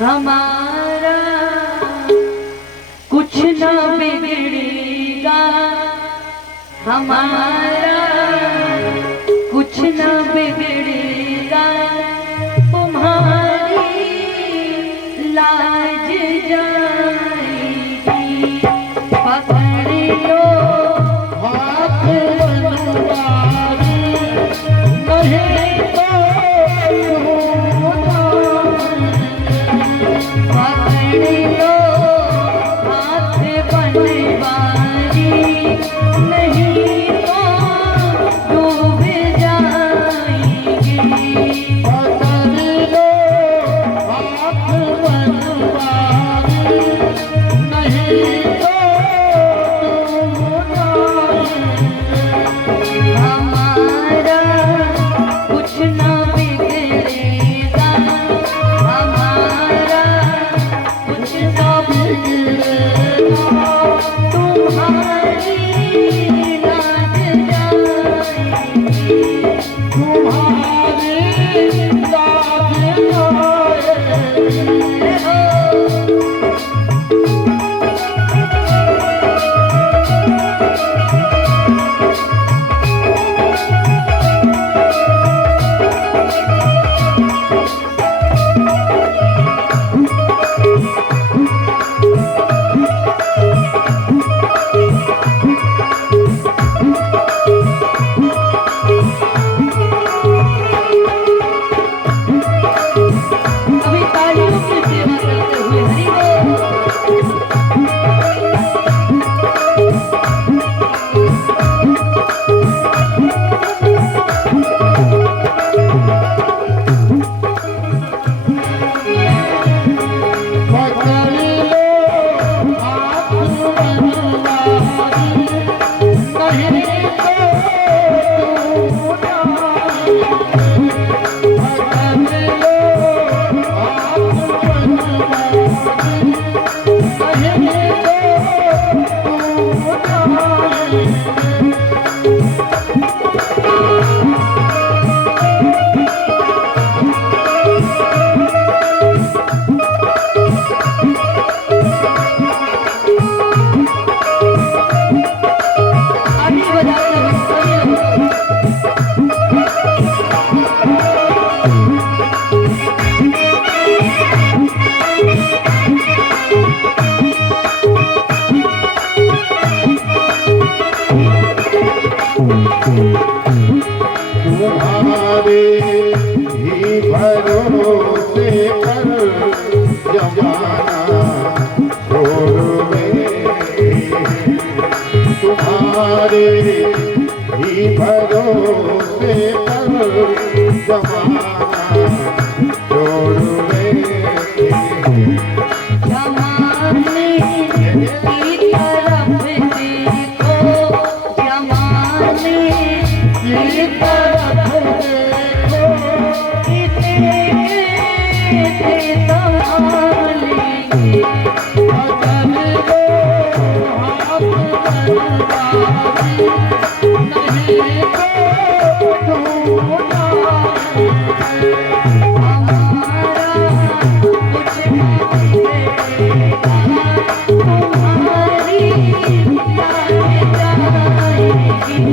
हमारा कुछ न बिगड़ेगा, हमारा कुछ न बिगड़ेगा, तुम्हारी लाज जाएगी। पकड़ लो हाथ बनवारी, नहीं तो पकड़ लो हाथ बनवारी, नहीं तो डूब जाएंगे। पकड़ लो हाथ बनवारी, नहीं तो हमारा कुछ न बिगड़ेगा, हमारा कुछ न बिगड़ेगा, तुम्हारी लाज जाएगी। तुम्हारी लाज जाएगी। अभी तालियों की सेवा करते हुए हरि बोल। पकड़ लो हाथ बनवारी, नहीं तो पकड़ लो हाथ बनवारी, नहीं अभी बजाते हुए सभी लोग। तुम्हारे ही भरोसे पर जमाना छोड़वे, तुम्हारे ही भरोसे पर जमाना छोड़वे। जमाने की तरफ देखो, जमाने की तरफ देखो, कितने थे संभालेंगे। पकड़ लो हाथ बनवारी, नहीं तो टूट जाएगी। हमारा कुछ न बिगड़ेगा, तुम्हारी लाज जाएगी।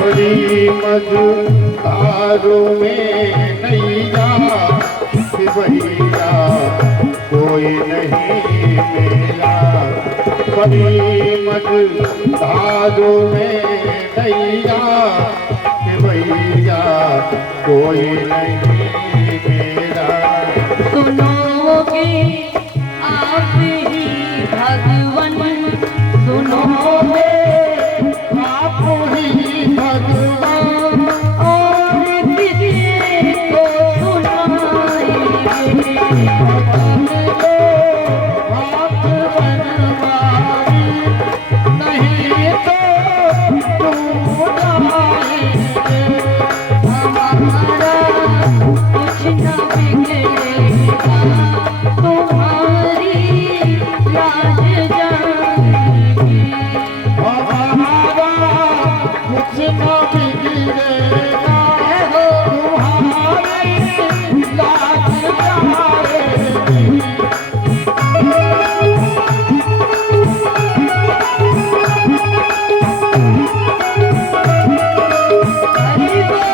बड़ी मझधारों में नैया सिवैया कोई नहीं मिला। बड़ी मझधारों में नैया कि भैया कोई नहीं मेरा। सुनोगे आप ही भगवन, सुनोगे आप ही भगवान और किसी को सुनाएंगे। हाथ बनवाई नहीं तो तू जाएंगे। हमारा कुछ न बिगड़ेगा, तुम्हारी लाज जाएगी। हमारा कुछ न बिगड़ेगा, तुम्हारी लाज जाएगी। हरि बोल।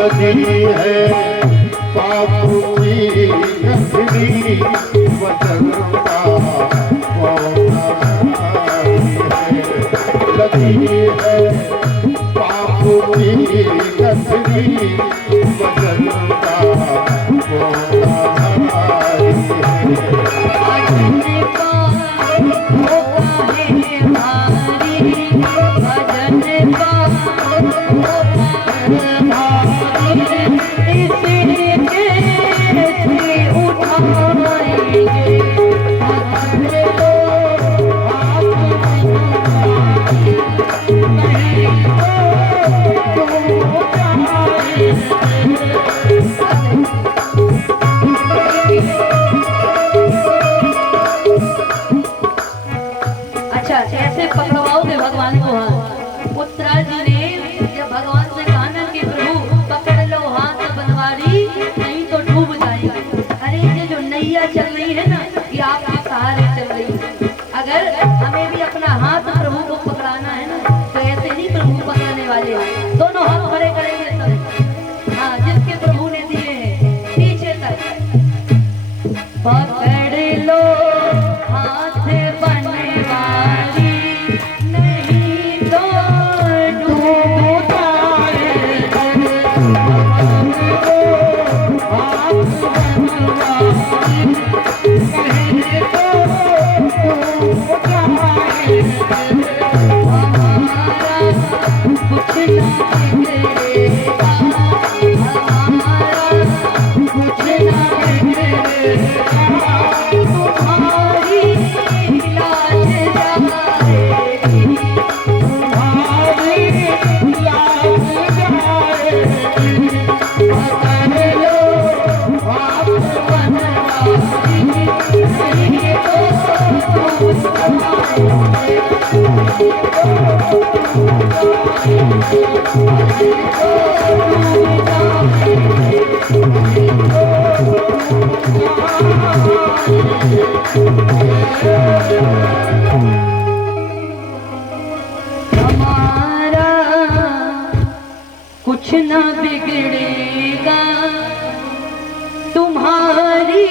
नदी है पाप की नगरी, वचन का पौधाई है। नदी है पाप की नगरी, वचन का पौधाई है। भजन का होता है भारी, भजन का होता है भारी, इसे कैसे उठाएंगे। भजन लो हाथ बनवाई, नहीं तो तू जाएंगे। अच्छा, ऐसे पकड़वाओगे भगवान को हाथ। उत्तरा जी ने जब भगवान से कहा ना कि प्रभु पकड़ लो हाथ बनवारी, नहीं तो डूब जाएंगे। अरे ये जो नैया चल रही है ना, ये आपके सहारे चल रही है। अगर हमें भी अपना हाथ प्रभु को पकड़ाना है ना, तो ऐसे नहीं प्रभु पकड़ने वाले हैं। दोनों हाथ खड़े करेंगे सब, हाँ, जिसके प्रभु ने दिए हैं पीछे तक। पकड़ लो हाथ बनवारी, नहीं तो डूब जाएंगे। हाथ बनवाई नहीं तो तू जाएंगे। हमारा कुछ न बिगड़ेगा, हमारा कुछ न बिगड़ेगा, तुम्हारी लाज जाएगी। तुम्हारी लाज जाएगी। पकड़ लो हाथ बनवाई नहीं तो डूब जाएंगे। हमारा कुछ न बिगड़ेगा, तुम्हारी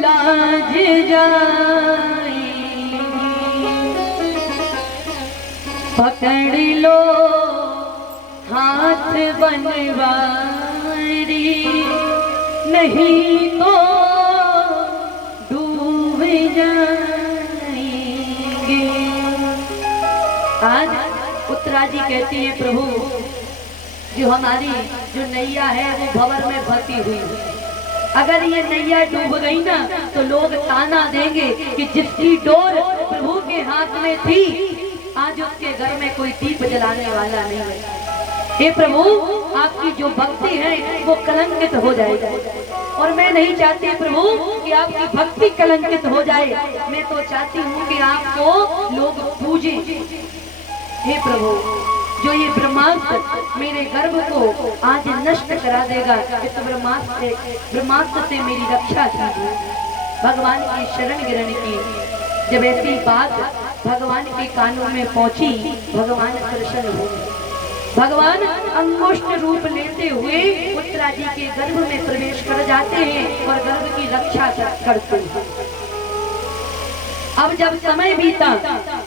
लाज जाएगी। पकड़ लो हाथ बनवारी, नहीं तो डूब जाएंगे। आज उत्तरा जी कहती है प्रभु जो हमारी जो नैया है वो भंवर में फंसी हुई है, अगर ये नैया डूब गई ना तो लोग ताना देंगे कि जिसकी डोर प्रभु के हाथ में थी आज उसके घर में कोई दीप जलाने वाला नहीं है। हे प्रभु, आपकी जो भक्ति है वो कलंकित हो जाएगी और मैं नहीं चाहती प्रभु कि आपकी भक्ति कलंकित हो जाए। मैं तो चाहती हूँ कि आपको लोग पूजे। हे प्रभु, जो ये ब्रह्मास्त्र मेरे गर्भ को आज नष्ट करा देगा, इस ब्रह्मास्त्र से मेरी रक्षा कीजिए। भगवान की शरण गिरने की जब ऐसी बात भगवान के कानों में पहुंची, भगवान प्रसन्न हो गए। भगवान अंगुष्ठ रूप लेते हुए उत्तरा जी के गर्भ में प्रवेश कर जाते हैं और गर्भ की रक्षा करते हैं। अब जब समय बीता,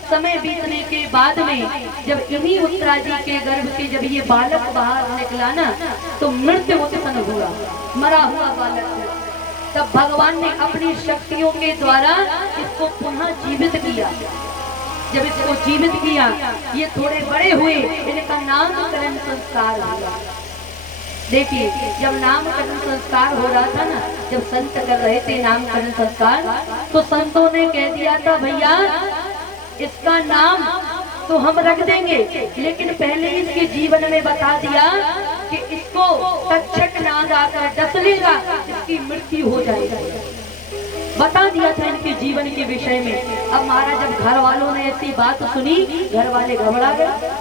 समय बीतने के बाद में जब इन्हीं उत्तरा जी के गर्भ से जब ये बालक बाहर निकला ना तो मृत्यु उत्पन्न हुआ, मरा हुआ बालक। तब भगवान ने अपनी शक्तियों के द्वारा इसको पुनः जीवित किया। जब इसको जीवित किया, ये थोड़े बड़े हुए, इनका नामकरण संस्कार हुआ। देखिए, जब नामकरण संस्कार हो रहा था ना, जब संत कर रहे थे नामकरण संस्कार, तो संतों ने कह दिया था भैया इसका नाम तो हम रख देंगे, लेकिन पहले इसके जीवन में बता दिया कि इसको तक्षक नाग आकर डस लेगा, इसकी मृत्यु हो जाएगी। बता दिया था इनके जीवन के विषय में। अब महाराज जब घर वालों ने ऐसी बात सुनी, घर वाले घबरा गए।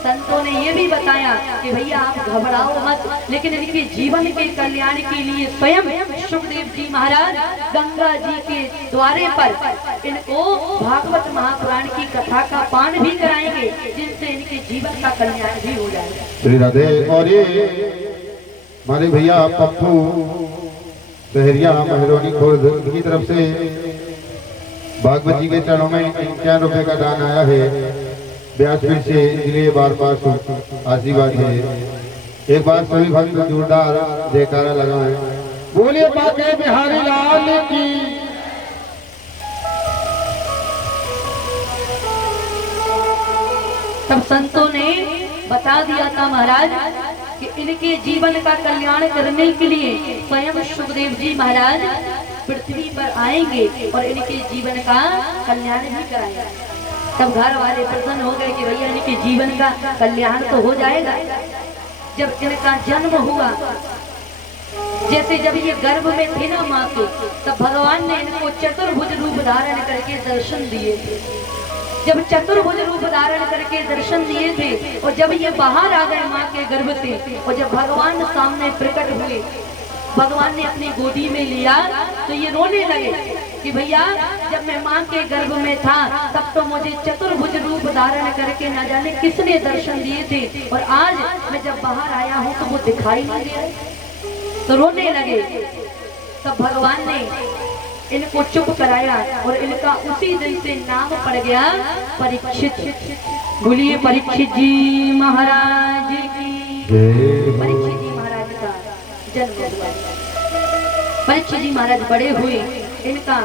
संतों ने ये भी बताया कि भैया आप घबराओ मत, लेकिन इनके जीवन के कल्याण के लिए स्वयं सुखदेव जी महाराज गंगा जी के द्वारे पर इनको भागवत महापुराण की कथा का पान भी कराएंगे, जिनसे इनके जीवन का कल्याण भी हो जाएगा। श्री राधे। और ये हमारे भैया पप्पू सहरिया महरौनी खुर्द की तरफ से भागवत जी के चरणों में 51 रुपए का दान आया है। व्यासपीठ से जिले बार बार आशीर्वाद है। एक बार सभी भक्त जोरदार जयकारा लगाएं। बोलिए बाके बिहारी लाल की। तब संतों ने बता दिया था महाराज कि इनके जीवन का कल्याण करने के लिए स्वयं सुखदेव जी महाराज पृथ्वी पर आएंगे और इनके जीवन का कल्याण भी कराएंगे। तब घर वाले प्रसन्न हो गए कि भैया इनके जीवन का कल्याण तो हो जाएगा। जब इनका जन्म हुआ, जैसे जब ये गर्भ में थे ना माँ के, तब भगवान ने इनको चतुर्भुज रूप धारण करके दर्शन दिए थे। जब चतुर्भुज रूप धारण करके दर्शन दिए थे और जब ये बाहर आ गए माँ के गर्भ से, और जब भगवान सामने प्रकट हुए, भगवान ने अपनी गोदी में लिया तो ये रोने लगे कि भैया जब मैं माँ के गर्भ में था तब तो मुझे चतुर्भुज रूप धारण करके न जाने किसने दर्शन दिए थे, और आज मैं जब बाहर आया हूँ तो वो दिखाई नहीं दे रहे, तो रोने लगे। तब भगवान ने इनको चुप कराया और इनका उसी दिन से नाम पड़ गया परीक्षित। बोलिए परीक्षित जी महाराज की। परीक्षित जी महाराज का जन्म हुआ। परीक्षित जी महाराज बड़े हुए, इनका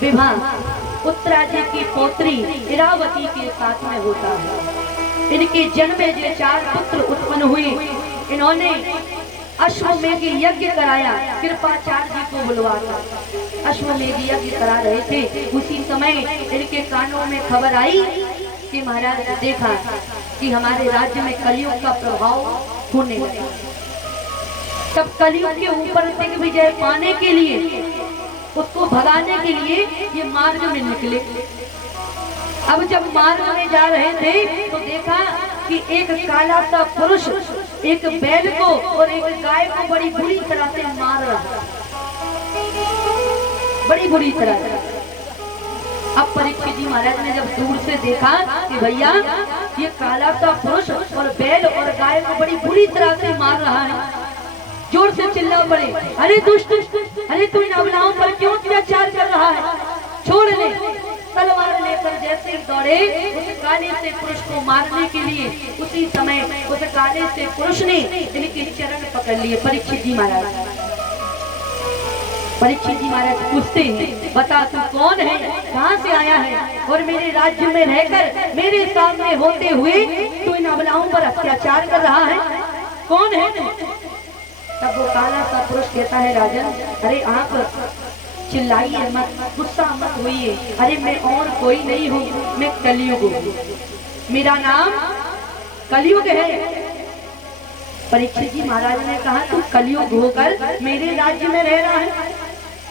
विवाह उत्तरा जी की पौत्री इरावती के साथ में होता है। इनके जन्म में जो 4 पुत्र उत्पन्न हुए, इन्होंने अश्वमेध यज्ञ कराया, कृपाचार्य जी को बुलवाया। अश्वमेध यज्ञ करा रहे थे, उसी समय इनके कानों में खबर आई कि महाराज ने देखा कि हमारे राज्य में कलयुग का प्रभाव होने लगा। तब कलयुग के ऊपर दिग्विजय पाने के लिए, उसको भगाने के लिए ये मार्ग में निकले। अब जब मार्ग में जा रहे थे तो देखा कि एक काला सा पुरुष एक बैल को और एक गाय को बड़ी बुरी तरह से मार रहा, बड़ी बुरी तरह से। अब परीक्षित जी महाराज ने जब दूर से देखा कि भैया ये काला सा पुरुष और बैल और गाय को बड़ी बुरी तरह से मार रहा है, जोर से चिल्ला पड़े, अरे दुष्ट, अरे तू इन अबलाओं पर क्यों अत्याचार कर रहा है, छोड़ ले। तलवार लेकर जैसे ही दौड़े उस काले से पुरुष को मारने के लिए, उसी समय उस काले से पुरुष ने इनके चरण पकड़ लिए। परीक्षित जी महाराज, परीक्षित जी महाराज पूछते हैं, बता तू कौन है, कहाँ से आया है, और मेरे राज्य में रहकर मेरे सामने होते हुए तू इन अबलाओं पर अत्याचार कर रहा है, कौन है तू? तब वो काला सा पुरुष कहता है राजन, अरे आप चिल्लाइए मत, गुस्सा मत होइए, अरे मैं और कोई नहीं हूँ, मैं कलयुग हूँ, मेरा नाम कलयुग है। परीक्षित जी महाराज ने कहा तू कलयुग होकर मेरे राज्य में रह रहा है,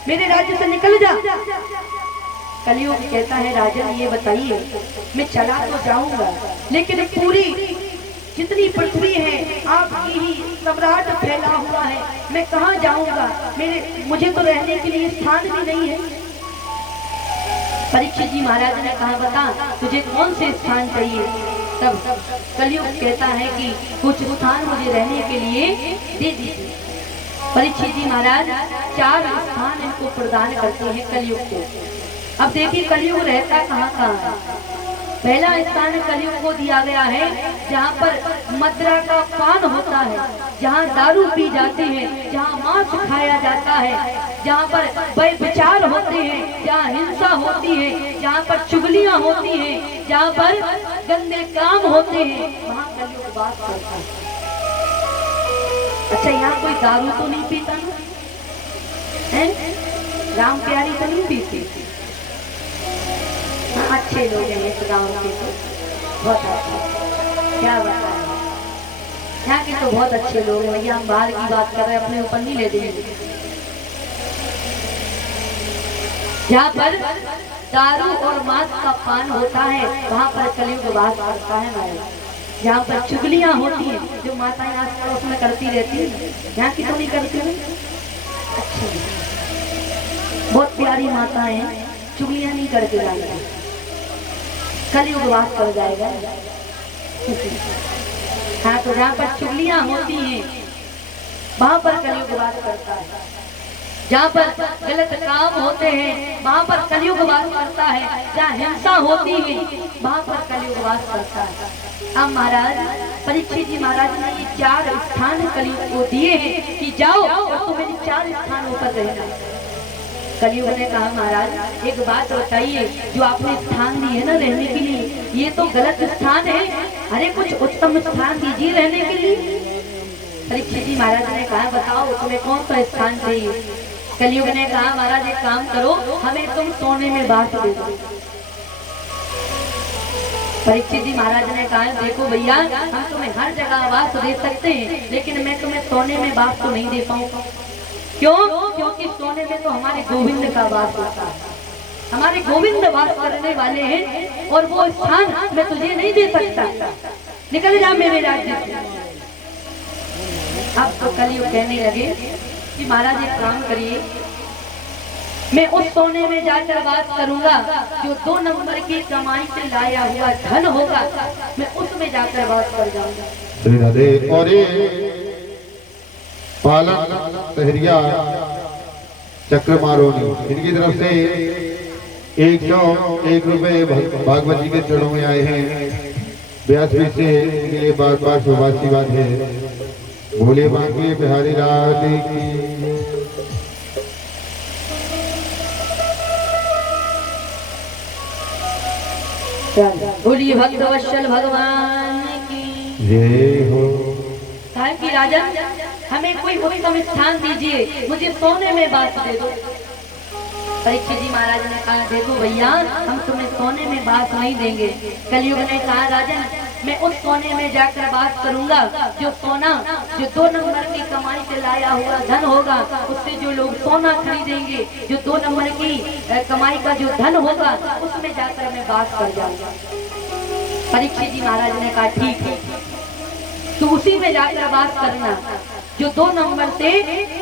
मेरे राज्य से निकल जा। कलयुग कहता है राजन ये बताइए, मैं चला तो जाऊंगा लेकिन पूरी जितनी पृथ्वी है आपकी ही सम्राट फैला हुआ है, मैं कहाँ जाऊंगा, मुझे तो रहने के लिए स्थान भी नहीं है। परीक्षित जी महाराज ने कहा बता तुझे कौन से स्थान चाहिए। तब कलयुग कहता है कि कुछ स्थान मुझे रहने के लिए दे दीजिए। परीक्षित जी महाराज 4 स्थान इनको प्रदान करते हैं कलयुग को। अब देखिए कलयुग रहता कहाँ कहाँ। पहला स्थान कलयुग को दिया गया है जहाँ पर मदिरा का पान होता है, जहाँ दारू पी जाती है, जहाँ मांस खाया जाता है, जहाँ पर व्यभिचार होते हैं, जहाँ हिंसा होती है, जहाँ पर चुगलियाँ होती हैं, जहाँ पर गंदे काम होते हैं, वहाँ कलयुग वास करता है। अच्छा यहाँ कोई दारू तो नहीं पीता ना, है? राम प्यारी तो नहीं पीती। हाँ, अच्छे लोग हैं इस गाँव के तो बहुत अच्छे, क्या बताएं, यहाँ के तो बहुत अच्छे लोग हैं भैया। हम बाहर की बात कर रहे हैं, अपने ऊपर नहीं ले देंगे। जहाँ पर दारू और मांस का पान होता है वहाँ पर कलयुग वास करता है महाराज। जहाँ पर चुगलियाँ होती हैं जो माताएं आस पड़ोस में करती रहती है, यहाँ की तो नहीं करती है। अच्छी बहुत प्यारी माताएं हैं, चुगलियाँ नहीं करके जाएंगे, कलयुग वास कर जाएगा। हाँ तो जहाँ पर चुगलियाँ होती हैं वहाँ पर कलयुग वास करता है, जहाँ पर गलत काम होते हैं वहाँ पर कलयुग वास करता है, जहाँ हिंसा होती है वहाँ पर कलयुग वास करता है। अब महाराज परीक्षित जी महाराज ने ये 4 स्थान कलयुग को दिए हैं कि जाओ और तुम इन 4 स्थानों पर रहना। कलयुग ने कहा महाराज एक बात बताइए, जो आपने स्थान दी है ना रहने के लिए, ये तो गलत स्थान है, अरे कुछ उत्तम स्थान दीजिए रहने के लिए। परीक्षित जी महाराज ने कहा बताओ तुम्हें कौन सा स्थान चाहिए। कलयुग ने कहा महाराज एक काम करो, हमें तुम सोने में बांस दे दो। परीक्षित जी महाराज ने कहा देखो भैया हम तुम्हें हर जगह वास दे सकते हैं, लेकिन मैं तुम्हें सोने में बांस तो नहीं दे पाऊंगा। क्यों? क्योंकि सोने में तो हमारे गोविंद का वास होता है, हमारे गोविंद वास करने वाले हैं, और वो स्थान मैं तुझे नहीं दे सकता, निकल जा मेरे राज्य से। अब तो कलयुग कहने लगे कि महाराज एक काम करिए, मैं उस सोने में जाकर बात करूंगा जो 2 नंबर की कमाई से लाया हुआ धन होगा, मैं उसमें जाकर बात कर जाऊंगा। और पालन सहरिया चक्रमारोनी इनकी तरफ से 101 रुपए भागवत जी के चरणों में आए हैं। व्यासपीठ से इनके लिए बार बार शुभाशीर्वाद है। भोले बांके बिहारी रात की। बोलिए भक्त वत्सल भगवान की जय हो। साहब की राजन हमें कोई उत्तम स्थान दीजिए, मुझे सोने में बांस दे दो। परीक्षित जी महाराज ने कहा देखो भैया हम तुम्हें सोने में बांस नहीं देंगे। कलयुग ने कहा राजन मैं उस सोने में जाकर बात करूंगा जो सोना जो 2 नंबर की कमाई से लाया हुआ धन होगा, उससे जो लोग सोना खरीदेंगे, जो 2 नंबर की कमाई का जो धन होगा उसमें जाकर मैं बात कर जाऊंगा। परीक्षित जी महाराज ने कहा ठीक है, तो उसी में जाकर बात करना जो 2 नंबर से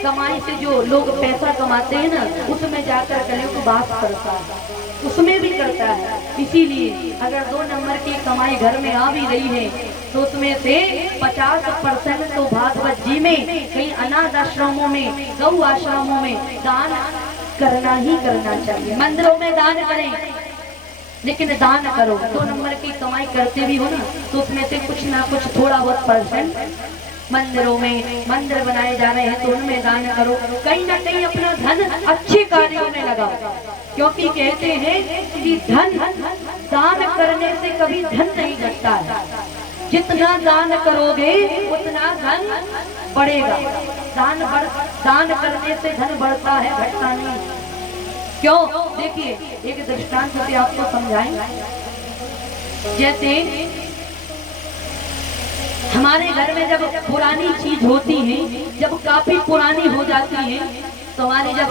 कमाई से जो लोग पैसा कमाते हैं ना, उसमें जाकर कलयुग बात करता है, उसमें भी करता है। इसीलिए अगर 2 नंबर की कमाई घर में आ भी रही है तो उसमें से 50% तो भागवत जी में, कई अनाथ आश्रमों में, गौ आश्रमों में दान करना ही करना चाहिए। मंदिरों में दान करें लेकिन दान करो। 2 नंबर की कमाई करते भी हो ना तो उसमें से कुछ ना कुछ थोड़ा बहुत % मंदिरों में, मंदिर बनाए जा रहे हैं तो उनमें दान करो। कहीं ना कहीं अपना धन अच्छे कार्यों में लगाओ, क्योंकि कहते हैं कि धन दान करने से कभी धन नहीं घटता है। जितना दान करोगे उतना धन बढ़ेगा। दान करने से धन बढ़ता है, घटता नहीं। क्यों? देखिए एक दृष्टांत से आपको समझाएं। जैसे हमारे घर में जब पुरानी चीज होती है, जब काफी पुरानी हो जाती है, तो हमारी जब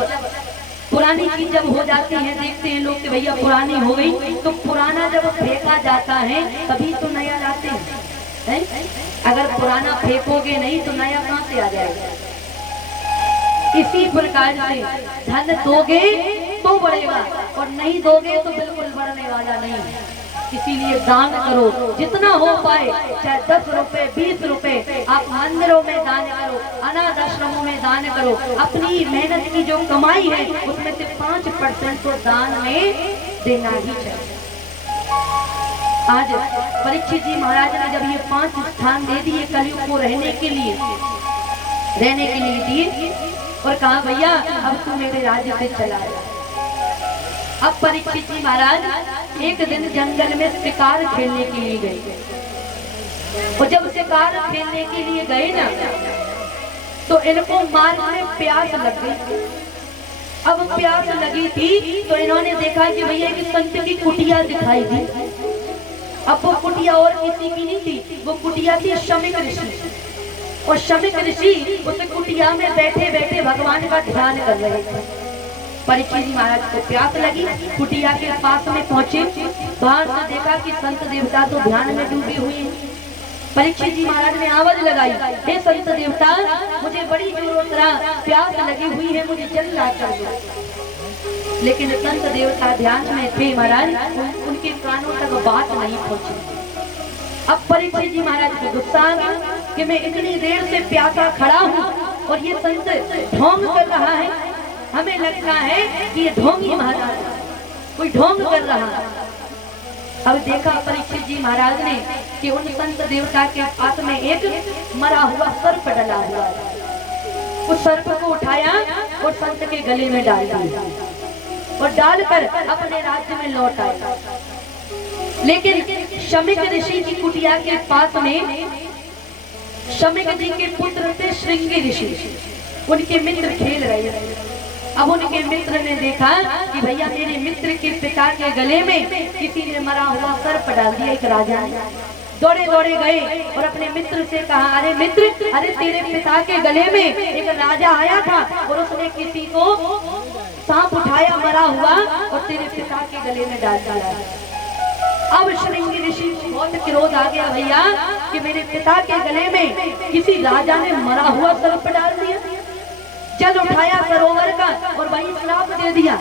पुरानी चीज जब हो जाती है, देखते हैं लोग कि भैया पुरानी हो गई, तो पुराना जब फेंका जाता है तभी तो नया लाते हैं। अगर पुराना फेंकोगे नहीं तो नया कहां से आ जाएगा। इसी प्रकार से धन दोगे तो बढ़ेगा और नहीं दोगे तो बिल्कुल बढ़ने वाला नहीं। इसीलिए दान करो जितना हो पाए, चाहे 10 रुपए 20 रुपए आप मंदिरों में दान करो, अनाथ आश्रमों में दान करो। अपनी मेहनत की जो कमाई है उसमें से 5% तो दान में देना ही चाहिए। आज परीक्षित जी महाराज ने जब ये 5 स्थान दे दिए कलयुग को रहने के लिए दिए और कहा भैया अब तू मेरे राज्य से चला जा। अब परीक्षित जी महाराज एक दिन जंगल में शिकार खेलने के लिए गए और जब शिकार खेलने के लिए गए ना तो इनको मार्ग में प्यास लग गई। अब प्यास लगी थी तो इन्होंने देखा कि भैया की संत की कुटिया दिखाई दी। अब वो कुटिया और किसी की नहीं थी, वो कुटिया थी शमिक ऋषि। और शमिक ऋषि उस कुटिया में बैठे बैठे भगवान का ध्यान कर रहे थे। परीक्षित जी महाराज को प्यास लगी, कुटिया के पास में पहुंचे, बाहर से देखा कि संत देवता तो ध्यान में डूबे हुए हैं। परीक्षित जी महाराज ने आवाज लगाई, हे संत देवता मुझे बड़ी जरूरत प्यास लगी हुई है, मुझे जल ला कर दो। लेकिन संत देवता ध्यान में थे महाराज, उनके कानों तक बात नहीं पहुंची। अब परीक्षित जी महाराज को गुस्सा आ गया कि मैं इतनी देर से प्यासा खड़ा हूँ और ये संत ढोंग कर रहा है, हमें लगता है कि ये ढोंगी महाराज कोई ढोंग कर रहा है। अब देखा परीक्षित जी महाराज ने कि उन संत देवता के पास में एक मरा हुआ सर्प डला हुआ है। उस सर्प को उठाया और संत के गले में डाल दिया और डालकर अपने राज्य में लौट आया। लेकिन शमिक ऋषि की कुटिया के पास में शमिक जी के पुत्र थे श्रृंगी ऋषि, उनके मित्र खेल रहे थे। अब उनके मित्र ने देखा कि भैया मेरे मित्र के पिता के गले में किसी ने मरा हुआ सर्प डाल दिया। एक राजा ने दौड़े दौड़े गए और अपने मित्र से कहा, अरे मित्र, अरे तेरे पिता के गले में एक राजा आया था और उसने किसी को सांप उठाया मरा हुआ और तेरे पिता के गले में डाल दिया। अब श्रृंगी ऋषि को बहुत क्रोध आ गया भैया कि मेरे पिता के गले में किसी राजा ने मरा हुआ सर्प डाल दिया। जल उठाया सरोवर का और वही श्राप दे दिया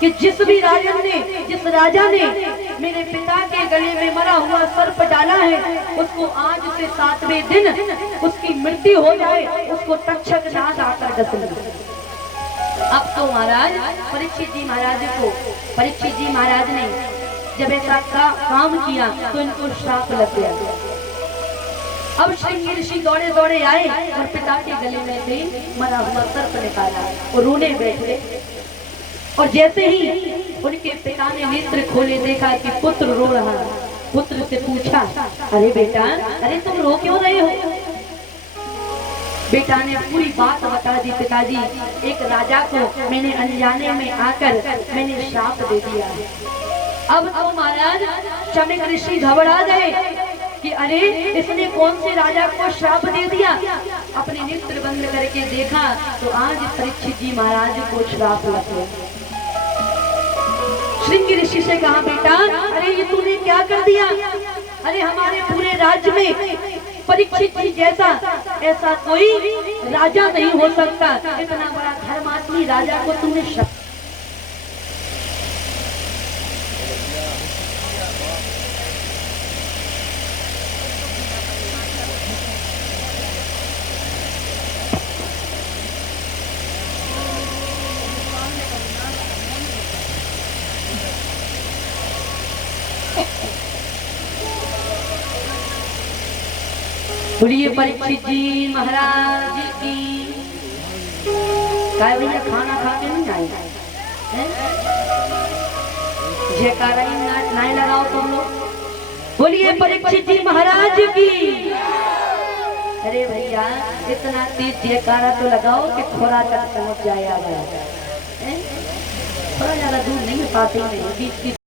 कि जिस राजा ने मेरे पिता के गले में मरा हुआ सर्प डाला है उसको आज से 7वें दिन उसकी मृत्यु हो जाए, उसको तक्षक नाग आकर डस ले। अब तो महाराज परीक्षित जी महाराज ने जब ऐसा काम किया तो इनको श्राप लग गया। अब श्रृंगी ऋषि दौड़े दौड़े आए और पिता के गले में से मरा हुआ सर्प निकाला और रोने बैठे। और जैसे ही उनके पिता ने नेत्र खोले देखा कि पुत्र रो रहा। पुत्र से पूछा, अरे बेटा, अरे तुम रो क्यों रहे हो? बेटा ने पूरी बात बता दी, पिताजी एक राजा को मैंने अनजाने में आकर मैंने श्राप दे दिया। अब तो महाराज शमिक ऋषि घबरा गए कि अरे इसने कौन से राजा को श्राप दे दिया। अपने नेत्र बंद करके देखा तो आज परीक्षित जी महाराज को श्राप लग गया। श्रृंगी ऋषि से कहा, बेटा अरे ये तूने क्या कर दिया? अरे हमारे पूरे राज्य में परीक्षित जी जैसा ऐसा कोई राजा नहीं हो सकता। इतना बड़ा धर्मात्मी राजा को तूने श्राप। बोलिए परीक्षित जी महाराज की। काय भैया खाना खा के नहीं आए? जयकारा नहीं लगाओ तुम लोग। बोलिए परीक्षित जी महाराज की। अरे भैया इतना तेज जयकारा तो लगाओ कि खोरा तक पहुंच जाए। थोड़ा ज्यादा दूर नहीं, पास ही नहीं, बीच की